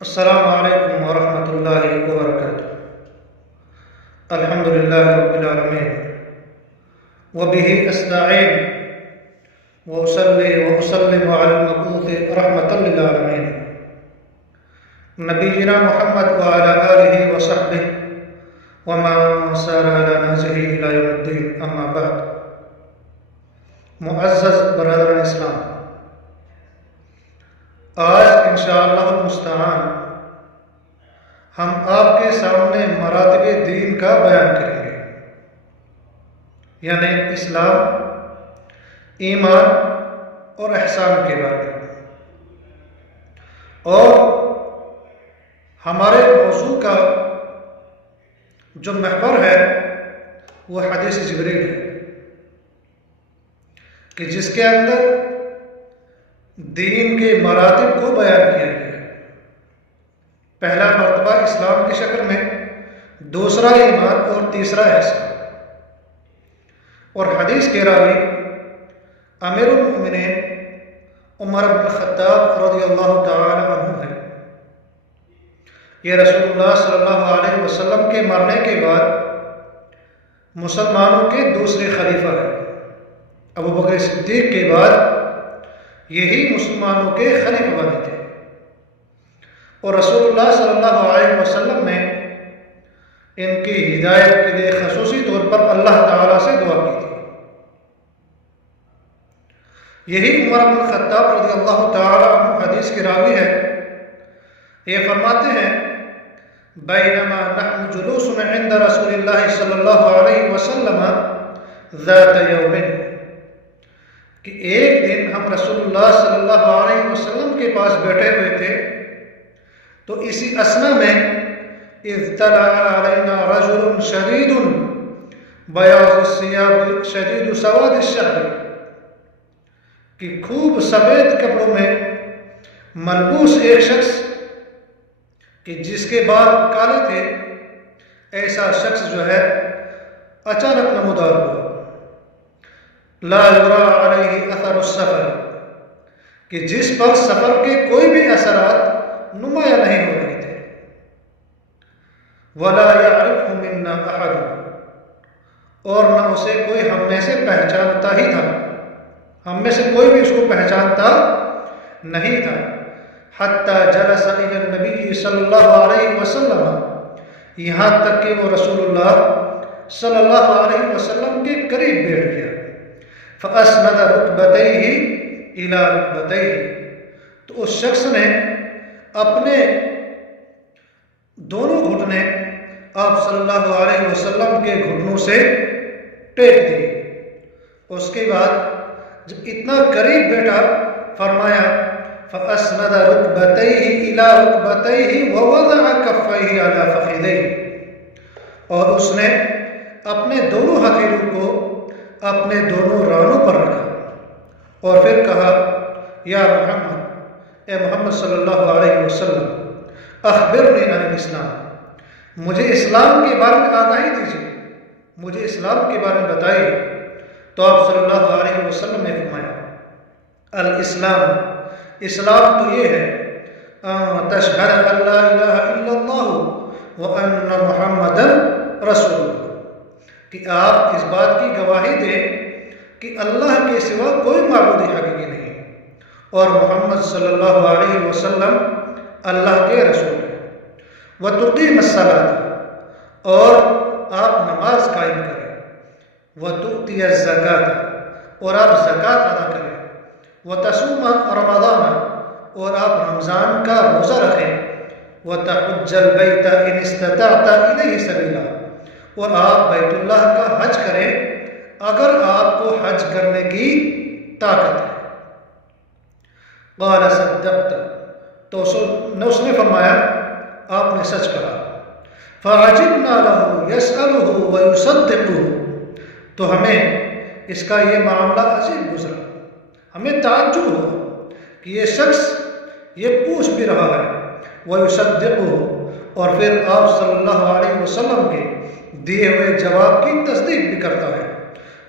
السلام علیکم ورحمۃ اللہ وبرکاتہ۔ الحمدللہ رب العالمین وبہ استعین واصلی واسلم علی المبعوث رحمۃ للعالمین نبینا محمد وعلی آلہ وصحبہ ومن سار علی نہجہ الی یوم الدین، اما بعد۔ معزز برادران اسلام، آج انشاءاللہ المستعان ہم آپ کے سامنے مراتب دین کا بیان کریں گے، یعنی اسلام، ایمان اور احسان کے بارے میں۔ اور ہمارے موضوع کا جو محور ہے وہ حدیث جبریل ہے، کہ جس کے اندر دین کے مراتب کو بیان کیا گیا ہے۔ پہلا مرتبہ اسلام کی شکل میں، دوسرا ایمان اور تیسرا احسان۔ اور حدیث کے راوی امیر المؤمنین عمر بن الخطاب رضی اللہ تعالی عنہ ہے۔ یہ رسول اللہ صلی اللہ علیہ وسلم کے مرنے کے بعد مسلمانوں کے دوسرے خلیفہ ہیں۔ ابو بکر صدیق کے بعد یہی مسلمانوں کے خلیفہ بنے تھے، اور رسول اللہ صلی اللہ علیہ وسلم نے ان کی ہدایت کے لیے خصوصی طور پر اللہ تعالیٰ سے دعا کی تھی۔ یہی عمر بن الخطاب رضی اللہ تعالیٰ عنہ حدیث کے راوی ہے۔ یہ فرماتے ہیں، بینما نحن جلوس عند رسول اللہ صلی اللہ علیہ وسلم ذات یوم، کہ ایک دن ہم رسول اللہ صلی اللہ علیہ وسلم کے پاس بیٹھے ہوئے تھے، تو اسی اثنا میں اذ طلع علینا رجل شدید بیاض الثیاب شدید سواد الشعر، کہ خوب سفید کپڑوں میں ملبوس ایک شخص، کہ جس کے بال کالے تھے، ایسا شخص جو ہے اچانک نمودار ہوا۔ لا یرا علیہ اثر السفر، کہ جس پر سفر کے کوئی بھی اثرات نمایاں نہیں ہو رہے تھے۔ ولا یعرفہ منا احد، اور نہ اسے کوئی ہم میں سے پہچانتا ہی تھا، ہم میں سے کوئی بھی اس کو پہچانتا نہیں تھا۔ حتی جلس الی النبی صلی اللہ علیہ وسلم، یہاں تک کہ وہ رسول اللہ صلی اللہ علیہ وسلم کے قریب بیٹھ گیا۔ فَأَسْنَدَ رُكْبَتَيْهِ إِلَى رُكْبَتَيْهِ، تو اس شخص نے اپنے دونوں گھٹنے آپ صلی اللہ علیہ وسلم کے گھٹنوں سے ٹیک دیے۔ اس کے بعد جب اتنا قریب بیٹھا، فرمایا فَأَسْنَدَ رُكْبَتَيْهِ إِلَى رُكْبَتَيْهِ وَوَضَعَ كَفَّيْهِ عَلَى فَخِذَيْهِ، اور اس نے اپنے دونوں ہتھیلیوں کو اپنے دونوں رانوں پر رکھا، اور پھر کہا، یا محمد، اے محمد صلی اللہ علیہ وسلم، اخبرنی عن الاسلام، مجھے اسلام کے بارے میں آگاہی دیجیے، مجھے اسلام کے بارے میں بتائیے۔ تو آپ صلی اللہ علیہ وسلم نے فرمایا، الاسلام، اسلام تو یہ ہے، تشہد ان لا الہ الا اللہ وان محمدا رسول اللہ، کہ آپ اس بات کی گواہی دیں کہ اللہ کے سوا کوئی معبود حقیقی نہیں، اور محمد صلی اللہ علیہ وسلم اللہ کے رسول ہیں۔ وَتُقِيمَ الصَّلَاةَ، اور آپ نماز قائم کریں۔ وَتُؤْتِيَ الزَّكَاةَ، اور آپ زکوٰۃ ادا کریں۔ وَتَصُومَ رَمَضَانَ، اور آپ رمضان کا روزہ رکھیں۔ وَتَحُجَّ الْبَيْتَ إِنِ اسْتَطَعْتَ إِلَيْهِ سَبِيلًا، اور آپ بیت اللہ کا حج کریں اگر آپ کو حج کرنے کی طاقت ہے۔ قال صدقت، تو اس نے فرمایا آپ نے سچ کہا۔ فعجبنا له يسأله ويصدقه، تو ہمیں اس کا یہ معاملہ عجیب گزرا، ہمیں تعجب ہوا کہ یہ شخص یہ پوچھ بھی رہا ہے، ويصدقه، اور پھر آپ صلی اللہ علیہ وسلم کے دیے ہوئے جواب کی تصدیق بھی کرتا ہے۔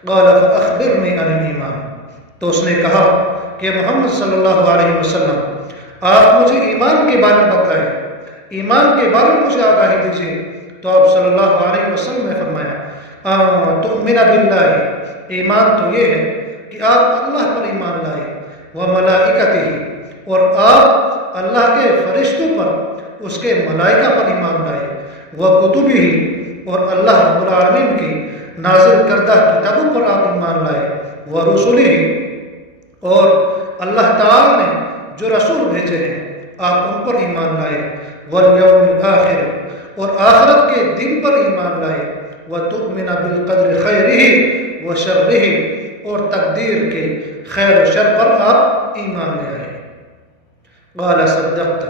قال فاخبرنی عن الایمان، تو اس نے کہا کہ محمد صلی اللہ علیہ وسلم، آپ مجھے ایمان کے بارے میں بتائیں۔ ایمان کے بارے میں مجھے آگاہی دیجیے۔ تو آپ صلی اللہ علیہ وسلم نے فرمایا تؤمن باللہ، ایمان تو یہ ہے کہ آپ اللہ پر ایمان لائے، وملائکتہ، اور آپ اللہ کے فرشتوں پر، اس کے ملائکہ پر ایمان لائے، وکتبہ، اور اللہ رب العالمین کی نازل کردہ کتابوں پر آپ ایمان لائے، ورسلہ، اور اللہ تعالیٰ نے جو رسول بھیجے ہیں آپ ان پر ایمان لائے، والیوم الآخر، اور آخرت کے دن پر ایمان لائے، وتؤمن بالقدر خیرہ وشرہ، اور تقدیر کے خیر و شر پر آپ ایمان لے آئے۔ قال صدقت،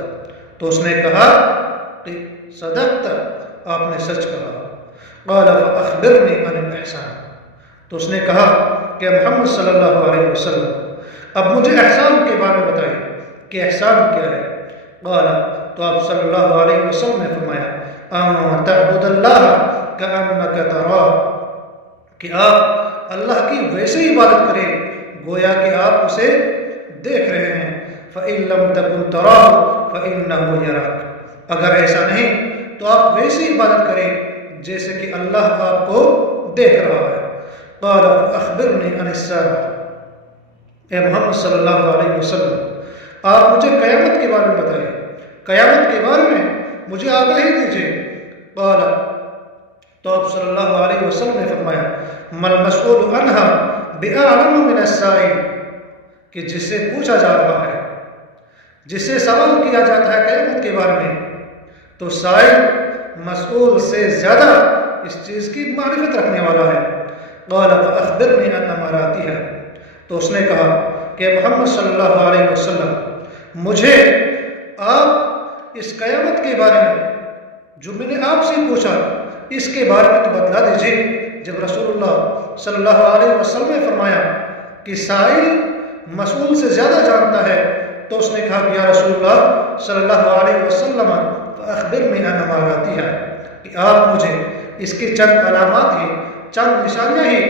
تو اس نے کہا کہ صدقت، آپ نے سچ کہا۔ قال فاخبرنی عن الاحسان، تو اس نے کہا کہ محمد صلی اللہ علیہ وسلم اب مجھے احسان کے بارے میں بتائیے کہ احسان کیا ہے۔ قال، تو آپ صلی اللہ علیہ وسلم نے فرمایا ان تعبد اللہ کأنک تراہ، کہ آپ اللہ کی ویسے عبادت کریں گویا کہ آپ اسے دیکھ رہے ہیں۔ فإن لم تكن تراه فإنه يراك، اگر ایسا نہیں تو آپ ویسی عبادت کریں جیسے کہ اللہ آپ کو دیکھ رہا ہے۔ قال فأخبرنی عن الساعة، اے محمد صلی اللہ علیہ وسلم آپ مجھے قیامت کے بارے میں بتائیں، قیامت کے بارے میں مجھے آگاہی دیجیے۔ قال، تو آپ صلی اللہ علیہ وسلم نے فرمایا مل مسئول عنہا بأعلم من السائل، کہ جس سے پوچھا جا رہا ہے، جس سے سوال کیا جاتا ہے قیامت کے بارے میں، تو سائل مسئول سے زیادہ اس چیز کی معرفت رکھنے والا ہے۔ قال فأخبرنی عن اماراتها، تو اس نے کہا کہ محمد صلی اللہ علیہ وسلم مجھے آپ اس قیامت کے بارے میں جو میں نے آپ سے پوچھا اس کے بارے میں تو بتلا دیجیے۔ جب رسول اللہ صلی اللہ علیہ وسلم نے فرمایا کہ سائل مسئول سے زیادہ جانتا ہے، تو اس نے کہا کہ یا رسول اللہ صلی اللہ علیہ وسلم فاخبرنی عن اماراتها، کہ آپ مجھے اس کی چند علامات ہی، چند نشانیاں ہی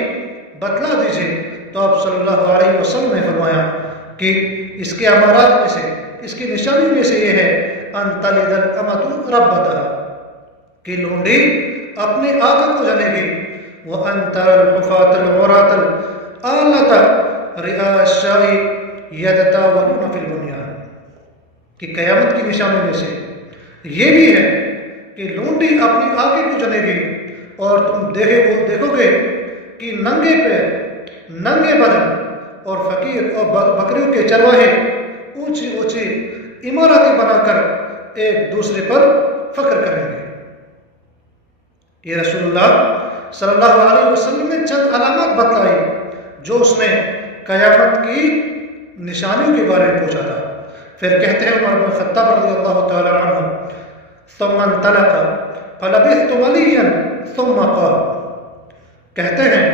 بتلا دیجیے۔ تو آپ صلی اللہ علیہ وسلم نے فرمایا کہ اس کے امارات میں سے، اس کی نشانی میں سے یہ ہے ان تلد الامۃ ربتها، کہ لونڈی اپنے آقا کو جنے گی، وان ترى الحفاة العراة العالة رعاء الشاء یتطاولون فی البنیان، کہ قیامت کی نشانی میں سے یہ بھی ہے کہ لونڈی اپنی آقے کو جنے گی، اور تم دیکھو گے کہ ننگے پیر، ننگے بدن اور فقیر اور بکریوں کے چرواہے اونچی اونچی عمارتیں بنا کر ایک دوسرے پر فخر کریں گے۔ یہ رسول اللہ صلی اللہ علیہ وسلم نے چند علامات بتلائی جو اس نے قیامت کی نشانیوں کے بارے میں پوچھا تھا۔ پھر کہتے ہیں عمر بن خطاب رضی اللہ تعالی عنہ ثم انطلق فلبثت مليا ثم قال، کہتے ہیں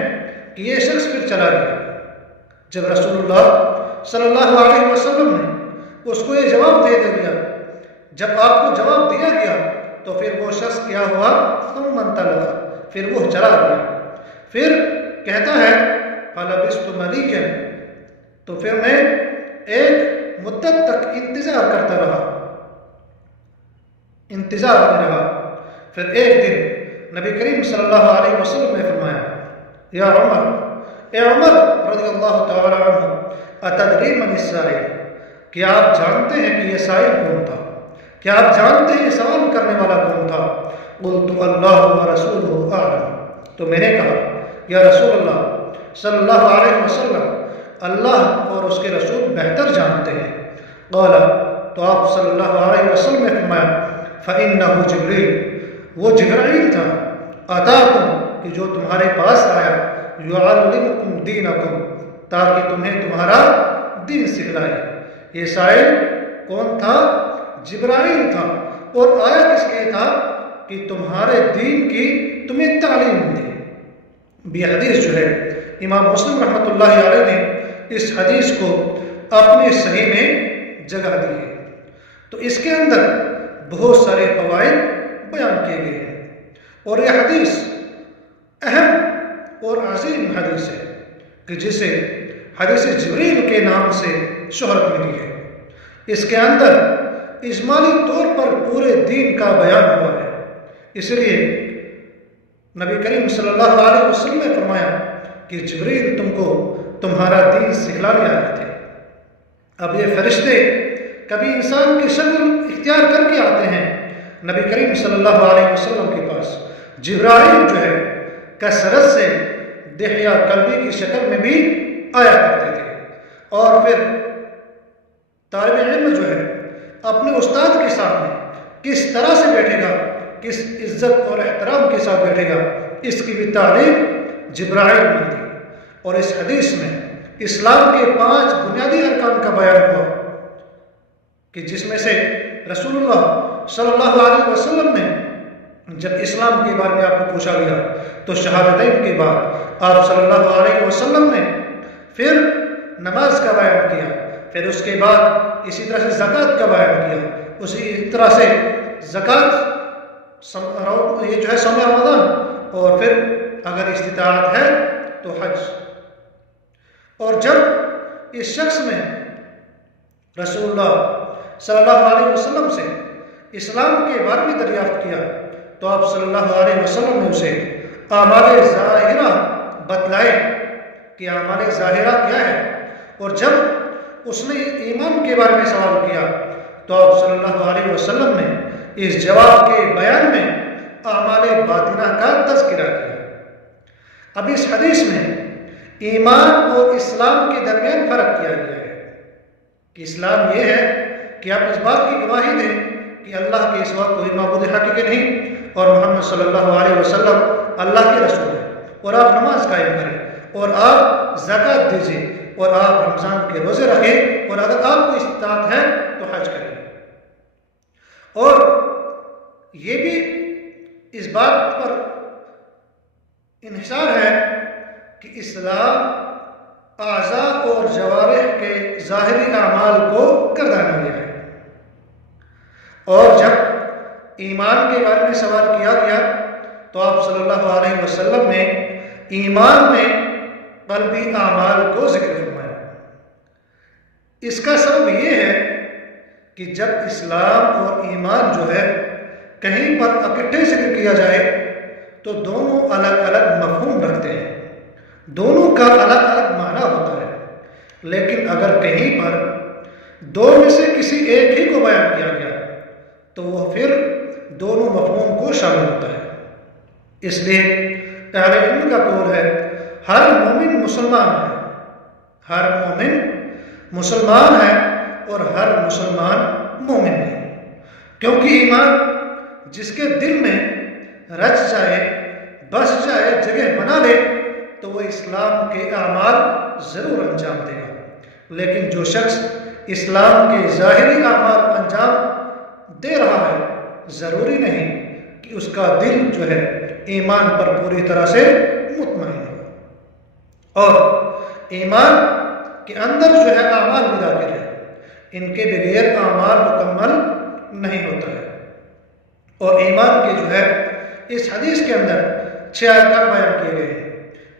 کہ یہ شخص پھر چلا گیا۔ جب رسول اللہ صلی اللہ علیہ وسلم نے اس کو یہ جواب دے دیا، جب آپ کو جواب دیا گیا تو پھر وہ شخص کیا ہوا، ثم انطلق، پھر وہ چلا گیا۔ پھر کہتا ہے فلبثت مليا، تو پھر میں ایک مدت تک انتظار کرتا رہا، انتظار میں رہا۔ پھر ایک دن نبی کریم صلی اللہ علیہ وسلم نے فرمایا یا عمر، اے عمر رضی اللہ تعالی عنہ، اتدری من السائل، کیا آپ جانتے ہیں کہ یہ سائل کون تھا؟ کیا آپ جانتے ہیں یہ سوال کرنے والا کون تھا؟ قلت اللہ ورسولہ اعلم، تو میں نے کہا یا رسول اللہ صلی اللہ علیہ وسلم اللہ اور اس کے رسول بہتر جانتے ہیں۔ قال، تو آپ صلی اللہ علیہ وسلم نے فرمایا فإنہ جبریل، وہ جبرائیل تھا، اتاکم، کہ جو تمہارے پاس آیا، یعلمکم دینکم، تاکہ تمہیں تمہارا دین سکھلائے۔ یہ سائل کون تھا؟ جبرائیل تھا، اور آیا کس لیے تھا؟ کہ تمہارے دین کی تمہیں تعلیم دے۔ یہ حدیث جو ہے امام مسلم رحمۃ اللہ علیہ نے اس حدیث کو اپنے صحیح میں جگہ دی ہے، تو اس کے اندر بہت سارے فوائد بیان کیے گئے ہیں، اور یہ حدیث اہم اور عظیم حدیث ہے کہ جسے حدیث جبریل کے نام سے شہرت ملی ہے۔ اس کے اندر اجمالی طور پر پورے دین دین کا بیان ہوا ہے۔ اس لیے نبی کریم صلی اللہ علیہ وسلم نے فرمایا کہ جبریل تم کو تمہارا دین سکھلانے آئے تھے۔ اب یہ فرشتے کبھی انسان کی شکل اختیار کر کے آتے ہیں نبی کریم صلی اللہ علیہ وسلم کے پاس۔ جبرائیل جو ہے کثرت سے دحیہ قلبی کی شکل میں بھی آیا کرتے تھے، اور پھر طالب علم جو ہے اپنے استاد کے سامنے کس طرح سے بیٹھے گا، کس عزت اور احترام کے ساتھ بیٹھے گا، اس کی بھی تعلیم جبرائیل نے دی۔ اور اس حدیث میں اسلام کے 5 بنیادی ارکان کا بیان ہوا کہ جس میں سے رسول اللہ صلی اللہ علیہ وسلم نے جب اسلام کے بارے میں آپ کو پوچھا گیا تو شہادتین کے بعد آپ صلی اللہ علیہ وسلم نے پھر نماز کا بیان کیا، پھر اس کے بعد اسی طرح سے زکوٰۃ کا بیان کیا، اسی طرح سے زکوٰۃ یہ جو ہے صوم رمضان، اور پھر اگر استطاعت ہے تو حج۔ اور جب اس شخص نے رسول اللہ صلی اللہ علیہ وسلم سے اسلام کے بارے میں دریافت کیا تو آپ صلی اللہ علیہ وسلم نے اسے اعمال ظاہرہ بتلائے کہ اعمال ظاہرہ کیا ہے، اور جب اس نے ایمان کے بارے میں سوال کیا تو آپ صلی اللہ علیہ وسلم نے اس جواب کے بیان میں اعمال باطنہ کا تذکرہ کیا۔ اب اس حدیث میں ایمان اور اسلام کے درمیان فرق کیا گیا ہے کہ اسلام یہ ہے کہ آپ اس بات کی گواہی دیں کہ اللہ کے سوا کوئی معبود حقیقی نہیں اور محمد صلی اللہ علیہ وسلم اللہ کے رسول ہیں، اور آپ نماز قائم کریں، اور آپ زکوٰۃ دیجیے، اور آپ رمضان کے روزے رکھیں، اور اگر آپ کو استطاعت ہے تو حج کریں۔ اور یہ بھی اس بات پر انحصار ہے کہ اسلام اعضاء اور جوارح کے ظاہری اعمال کو گردانا گیا ہے۔ اور جب ایمان کے بارے میں سوال کیا گیا تو آپ صلی اللہ علیہ وسلم نے ایمان میں قلبی اعمال کو ذکر فرمایا۔ اس کا سبب یہ ہے کہ جب اسلام اور ایمان جو ہے کہیں پر اکٹھے ذکر کیا جائے تو دونوں الگ الگ مفہوم رکھتے ہیں، دونوں کا الگ الگ معنی ہوتا ہے، لیکن اگر کہیں پر دو میں سے کسی ایک ہی کو بیان کیا گیا تو وہ پھر دونوں مفہوم کو شامل ہوتا ہے۔ اس لیے اہل علم کا قول ہے ہر مومن مسلمان ہے، ہر مومن مسلمان ہے اور ہر مسلمان مومن ہے، کیونکہ ایمان جس کے دل میں رچ جائے، بس جائے، جگہ بنا لے تو وہ اسلام کے اعمال ضرور انجام دے گا، لیکن جو شخص اسلام کے ظاہری اعمال انجام دے رہا ہے ضروری نہیں کہ اس کا دل جو ہے ایمان پر پوری طرح سے مطمئن ہو، اور ایمان کے اندر جو ہے اعمال بھی داخل ہے، ان کے بغیر اعمال مکمل نہیں ہوتا ہے۔ اور ایمان کے جو ہے اس حدیث کے اندر 6 ارکان بیان کیے گئے ہیں: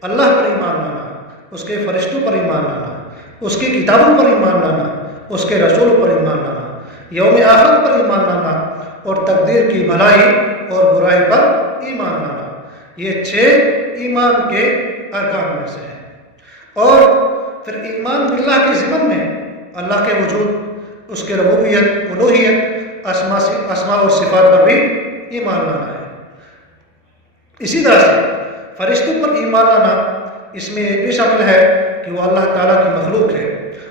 اللہ پر ایمان لانا، اس کے فرشتوں پر ایمان لانا، اس کی کتابوں پر ایمان لانا، اس کے رسول پر ایمان لانا، یوم آخرت پر ایمان لانا، اور تقدیر کی بھلائی اور برائی پر ایمان لانا۔ یہ 6 ایمان کے ارکان میں سے ہیں۔ اور پھر ایمان باللہ کے ضمن میں اللہ کے وجود، اس کے ربوبیت، الوہیت، اسماء اور صفات پر بھی ایمان لانا ہے۔ اسی طرح سے فرشتوں پر ایمان لانا اس میں یہ بھی شامل ہے کہ وہ اللہ تعالیٰ کی مخلوق ہے،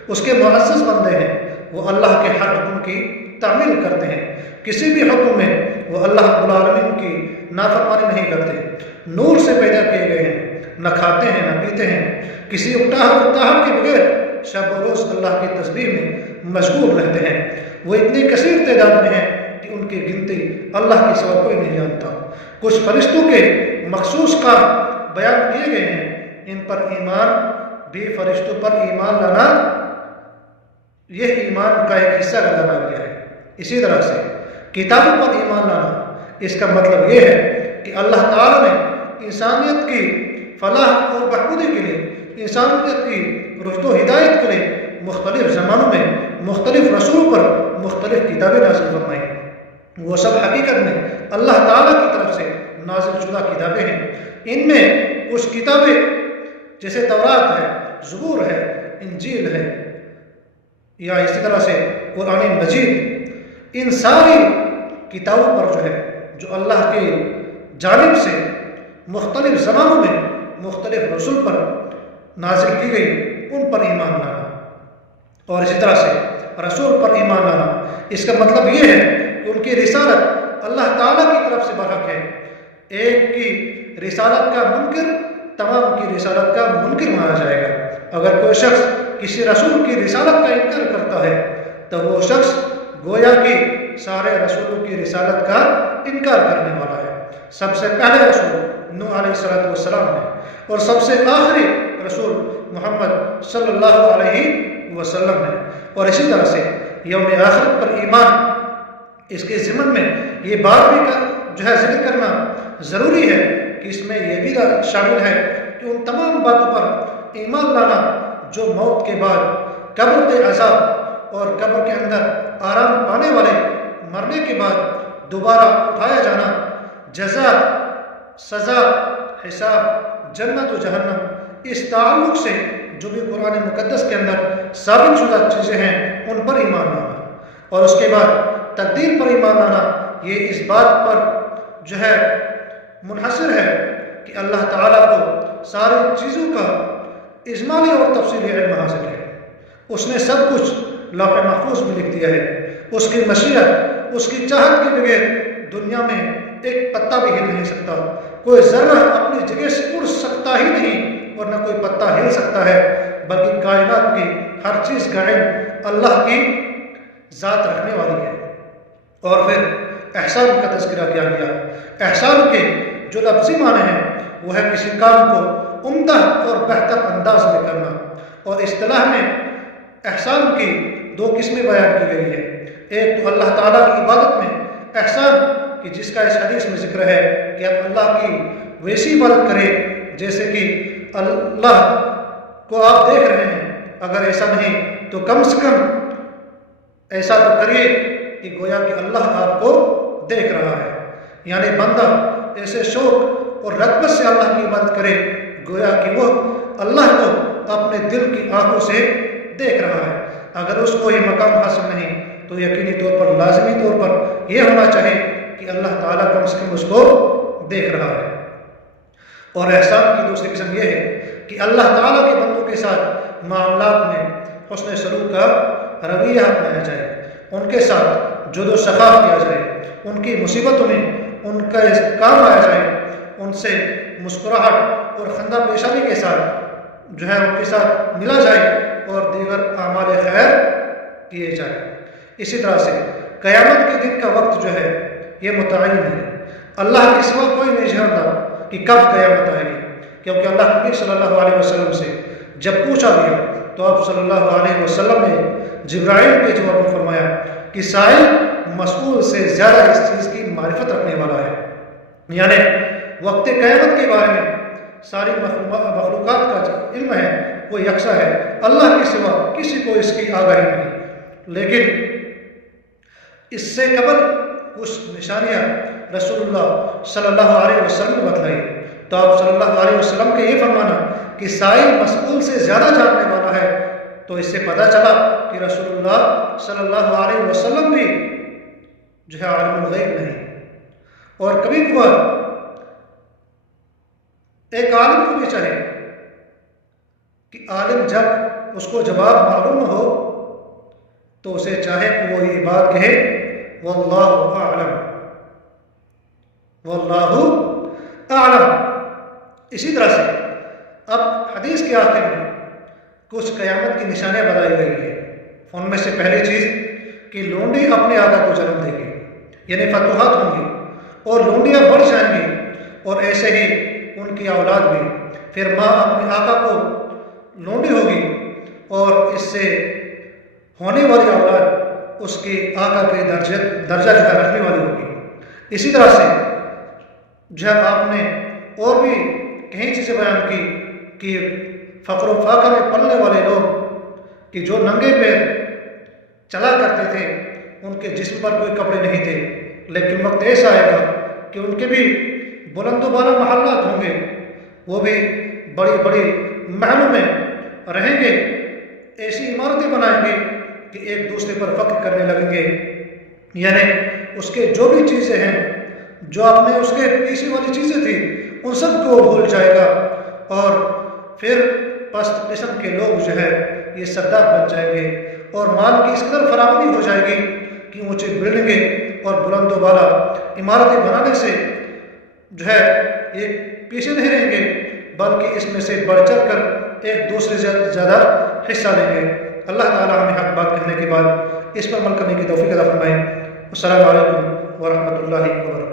اس کے معزز بندے ہیں، وہ اللہ کے ہر حکم کی تعمیل کرتے ہیں، کسی بھی حکم میں وہ اللہ رب العالمین کی نافرمانی نہیں کرتے، نور سے پیدا کیے گئے ہیں، نہ کھاتے ہیں نہ پیتے ہیں، کسی اکتاہٹ کے بغیر شب و روز اللہ کی تسبیح میں مشغول رہتے ہیں۔ وہ اتنی کثیر تعداد میں ہیں کہ ان کی گنتی اللہ کے سوا کوئی نہیں جانتا۔ کچھ فرشتوں کے مخصوص کام بیان کیے گئے ہیں، ان پر ایمان بھی فرشتوں پر ایمان لانا یہ ایمان کا ایک حصہ گردانا گیا ہے۔ اسی طرح سے کتابوں پر ایمان لانا، اس کا مطلب یہ ہے کہ اللہ تعالیٰ نے انسانیت کی فلاح اور بہبودی کے لیے، انسانیت کی رشد و ہدایت کے لیے مختلف زمانوں میں مختلف رسولوں پر مختلف کتابیں نازل فرمائیں۔ وہ سب حقیقت میں اللہ تعالیٰ کی طرف سے نازل شدہ کتابیں ہیں۔ ان میں کچھ کتابیں جیسے تورات ہے، زبور ہے، انجیل ہے، یا اسی طرح سے قرآن مجید، ان ساری کتابوں پر جو ہے جو اللہ کی جانب سے مختلف زمانوں میں مختلف رسول پر نازل کی گئی، ان پر ایمان لانا، اور اسی طرح سے رسول پر ایمان لانا۔ اس کا مطلب یہ ہے کہ ان کی رسالت اللہ تعالیٰ کی طرف سے برحق ہے۔ ایک کی رسالت کا منکر تمام کی رسالت کا منکر مانا جائے گا۔ اگر کوئی شخص کسی رسول کی رسالت کا انکار کرتا ہے تو وہ شخص گویا کہ سارے رسولوں کی رسالت کا انکار کرنے والا ہے۔ سب سے پہلے رسول نوح علیہ السلام ہے، اور سب سے آخری رسول محمد صلی اللہ علیہ وسلم ہے۔ اور اسی طرح سے یوم آخرت پر ایمان، اس کے ضمن میں یہ بات بھی جو ہے ذکر کرنا ضروری ہے کہ اس میں یہ بھی شامل ہے کہ ان تمام باتوں پر ایمان لانا جو موت کے بعد قبر کے عذاب اور قبر کے اندر آرام پانے والے مرنے کے بعد دوبارہ اٹھایا جانا، جزا، سزا، حساب، جنت و جہنم، اس تعلق سے جو بھی قرآن مقدس کے اندر ثابت شدہ چیزیں ہیں ان پر ایمان لانا، اور اس کے بعد تقدیر پر ایمان لانا، یہ اس بات پر جو ہے منحصر ہے کہ اللہ تعالیٰ کو ساری چیزوں کا اجمالی اور تفصیلی علم حاصل ہے۔ اس نے سب کچھ لوح محفوظ میں لکھ دیا ہے۔ اس کی مشیت، اس کی چاہت کے بغیر دنیا میں ایک پتا بھی ہل نہیں سکتا، کوئی ذرہ اپنی جگہ سے اڑ سکتا ہی نہیں، اور نہ کوئی پتا ہل سکتا ہے، بلکہ کائنات کی ہر چیز کا علم اللہ کی ذات رکھنے والی ہے۔ اور پھر احسان کا تذکرہ کیا گیا۔ احسان کے جو لفظی معنی ہیں وہ ہے کسی کام کو عمدہ اور بہتر انداز میں کرنا، اور اصطلاح میں احسان کی دو قسمیں بیان کی گئی ہیں۔ ایک تو اللہ تعالیٰ کی عبادت میں احسان کہ جس کا اس حدیث میں ذکر ہے کہ آپ اللہ کی ویسی عبادت کریں جیسے کہ اللہ کو آپ دیکھ رہے ہیں، اگر ایسا نہیں تو کم سے کم ایسا تو کریے کہ گویا کہ اللہ آپ کو دیکھ رہا ہے، یعنی بندہ ایسے شوق اور رغبت سے اللہ کی عبادت کرے گویا کہ وہ اللہ کو اپنے دل کی آنکھوں سے دیکھ رہا ہے۔ اگر اس کو یہ مقام حاصل نہیں تو یقینی طور پر لازمی طور پر یہ ہونا چاہیے کہ اللہ تعالیٰ کم سے کم اس کو دیکھ رہا ہے۔ اور احسان کی دوسری قسم یہ ہے کہ اللہ تعالیٰ کے بندوں کے ساتھ معاملات میں حسن سلوک کا رویہ اپنایا جائے، ان کے ساتھ جود و شفا کیا جائے، ان کی مصیبتوں میں ان کا کام آیا جائے، ان سے مسکراہٹ اور خندہ پیشانی کے ساتھ جو ہے ان کے ساتھ ملا جائے، اور دیگر اعمال خیر کیے جائیں۔ اسی طرح سے قیامت کے دن کا وقت جو ہے یہ متعین ہے، اللہ کے سوا کوئی نہیں جانتا کہ کب قیامت آئے گی، کیونکہ اللہ کے نبی صلی اللہ علیہ وسلم سے جب پوچھا گیا تو آپ صلی اللہ علیہ وسلم نے جبرائیل کے جواب میں فرمایا کہ سائل مسئول سے زیادہ اس چیز کی معرفت رکھنے والا ہے، یعنی وقت قیامت کے بارے میں ساری مخلوقات کا جو علم ہے وہ یکساں ہے، اللہ کے سوا کسی کو اس کی آگاہی نہیں۔ لیکن اس سے قبل کچھ نشانیاں رسول اللہ صلی اللہ علیہ وسلم نے بتلائی، تو آپ صلی اللہ علیہ وسلم کا یہ فرمانا کہ سائل مسئول سے زیادہ جاننے والا ہے، تو اس سے پتہ چلا کہ رسول اللہ صلی اللہ علیہ وسلم بھی جو ہے عالم الغیب نہیں۔ اور کبھی کبھار ایک عالم کو بھی چاہے کہ عالم جب اس کو جواب معلوم ہو تو اسے چاہے کہ وہ یہ بات کہے واللہ اعلم، واللہ اعلم۔ اسی طرح سے اب حدیث کے آخر میں کچھ قیامت کی نشانیاں بتائی گئی ہیں، ان میں سے پہلی چیز کہ لونڈی اپنے آقا کو جنم دے گی، یعنی فتوحات ہوں گی اور لونڈیاں بڑھ جائیں گی، اور ایسے ہی ان کی اولاد بھی، پھر ماں اپنے آقا کو لونڈی ہوگی اور اس سے ہونے والی اولاد اس کے آقا کے درجہ جو ہے رکھنے والی ہوگی۔ اسی طرح سے جو ہے آپ نے اور بھی کئی چیزیں بیان کی کہ فقر و فاقہ میں پلنے والے لوگ کہ جو ننگے پیر چلا کرتے تھے، ان کے جسم پر کوئی کپڑے نہیں تھے، لیکن وقت ایسا آئے گا کہ ان کے بھی بلند و بالا محلات ہوں گے، وہ بھی بڑی بڑی محلوں میں رہیں گے، ایسی عمارتیں بنائیں گے کہ ایک دوسرے پر فخر کرنے لگیں گے، یعنی اس کے جو بھی چیزیں ہیں، جو آپ نے اس کے پیچھے والی چیزیں تھیں، ان سب کو بھول جائے گا، اور پھر پست قسم کے لوگ جو ہے یہ سردار بن جائیں گے، اور مال کی اس قدر فراوانی ہو جائے گی کہ اونچی بلڈنگیں اور بلند و بالا عمارتیں بنانے سے جو ہے یہ پیچھے نہیں رہیں گے، بلکہ اس میں سے بڑھ چڑھ کر ایک دوسرے سے زیادہ حصہ لیں گے۔ اللہ تعالی ہمیں حق بات کہنے کے بعد اس پر عمل کرنے کی توفیق عطا فرمائے۔ السلام علیکم ورحمۃ اللہ وبرکاتہ۔